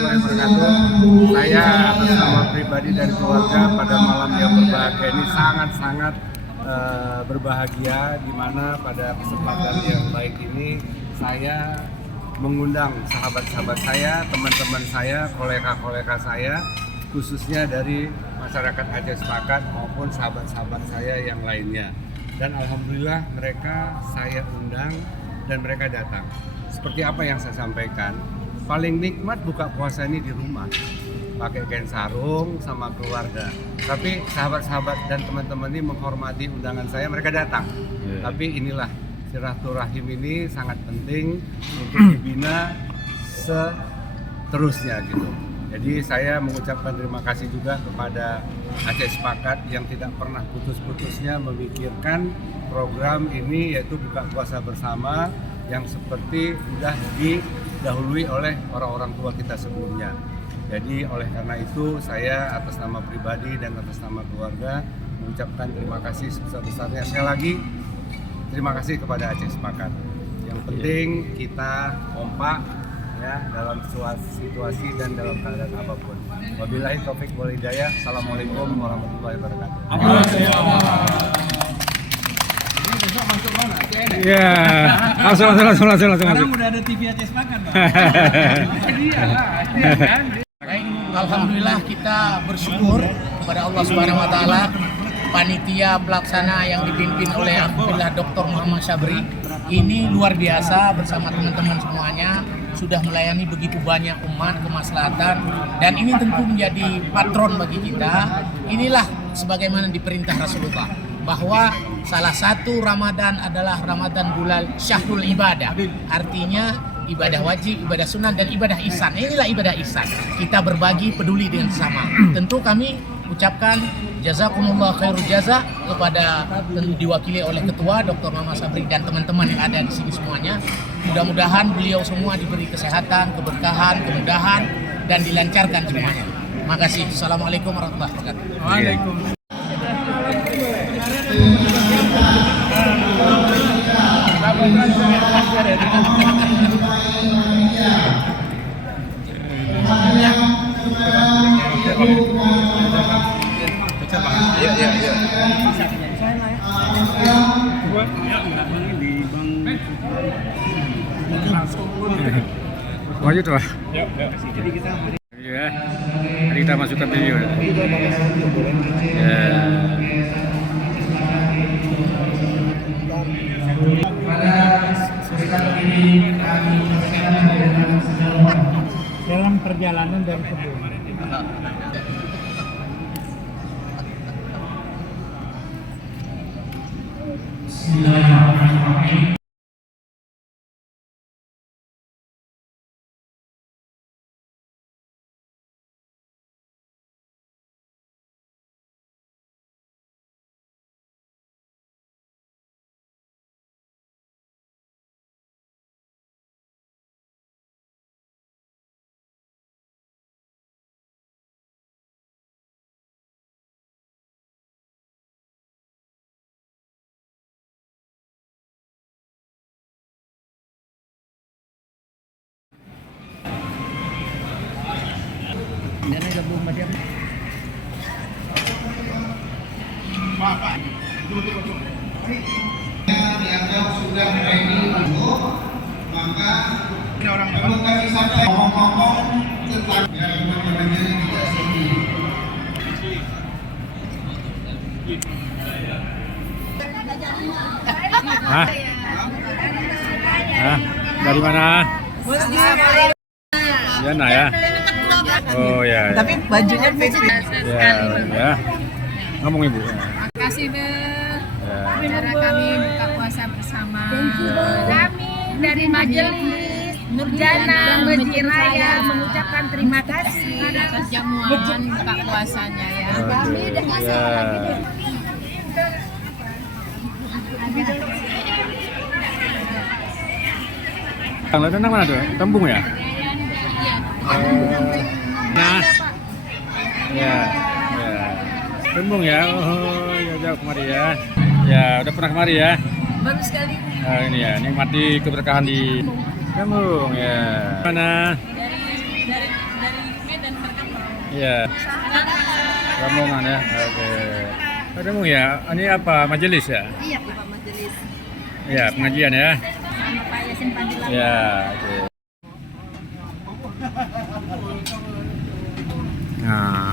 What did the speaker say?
warahmatullahi wabarakatuh. Saya atas nama pribadi dan keluarga pada malam yang berbahagia ini sangat-sangat berbahagia, di mana pada kesempatan yang baik ini saya mengundang sahabat-sahabat saya, teman-teman saya, kolega-kolega saya, khususnya dari masyarakat Aceh Sepakat maupun sahabat-sahabat saya yang lainnya. Dan alhamdulillah mereka saya undang dan mereka datang. Seperti apa yang saya sampaikan, paling nikmat buka puasa ini di rumah, pakai kain sarung sama keluarga. Tapi sahabat-sahabat dan teman-teman ini menghormati undangan saya, mereka datang. Tapi inilah silaturahim ini sangat penting untuk dibina seterusnya gitu. Jadi saya mengucapkan terima kasih juga kepada Aceh Sepakat yang tidak pernah putus-putusnya memikirkan program ini, yaitu buka puasa bersama yang seperti sudah didahului oleh orang-orang tua kita sebelumnya. Jadi oleh karena itu saya atas nama pribadi dan atas nama keluarga mengucapkan terima kasih sebesar-besarnya. Sekali lagi terima kasih kepada Aceh Sepakat. Yang penting kita kompak ya dalam situasi dan dalam keadaan apapun. Wabillahi taufik wal hidayah. Assalamualaikum warahmatullahi wabarakatuh. Ini besok masuk mana? Iya, langsung. Sekarang udah ada TV Aceh Sepakat, Bang. Dia kan. Baik, alhamdulillah kita bersyukur kepada Allah Subhanahu wa taala, panitia pelaksana yang dipimpin oleh Alhamdulillah Dr. Muhammad Sabri ini luar biasa bersama teman-teman semuanya sudah melayani begitu banyak umat kemaslahatan, dan ini tentu menjadi patron bagi kita. Inilah sebagaimana diperintah Rasulullah bahwa salah satu Ramadan adalah Ramadan bulan Syahrul Ibadah, artinya ibadah wajib, ibadah sunnah, dan ibadah ihsan. Inilah ibadah ihsan. Kita berbagi, peduli dengan sesama. Tentu kami ucapkan jazakumullah khairul jaza kepada, diwakili oleh Ketua Dr. Muhammad Sabri dan teman-teman yang ada di sini semuanya. Mudah-mudahan beliau semua diberi kesehatan, keberkahan, kemudahan, dan dilancarkan semuanya. Terima kasih. Assalamualaikum warahmatullahi wabarakatuh. Waalaikumsalam. Lanjut lah. Iya, kita masukkan video. Ya. Dalam perjalanan dari kebun. Bismillahirrahmanirrahim. Dianggap sudah ready untuk, maka perlu kami sampaikan ngomong-ngomong tentang yang teman-temannya tidak sedih. Hah? Hah? Dari mana? Ya, nah ya. Oh ya. Tapi bajunya beda. Ya. Ngomong Ibu. Makasih acara kami buka puasa bersama. Kami dari Majelis Nurjana Masjid Raya mengucapkan terima kasih atas jamuan buka puasanya ya. Kami udah kasih lagi deh. Tanggal tentang mana tuh? Tembung ya? Nah. Ya. Ya. Tembung ya. Oh, ya jauh kemari ya. Ya, udah pernah kemari ya? Baru sekali. Ini ya, nikmati keberkahan di Tembung ya. Mana? Dari Iya. Rombongan ya. Oke. Ketemu ya. Ini apa? Majelis ya? Iya, Bapak Majelis. Ya, pengajian ya. Sama Pak Yasin Pandilan. Ya, oke. Nah,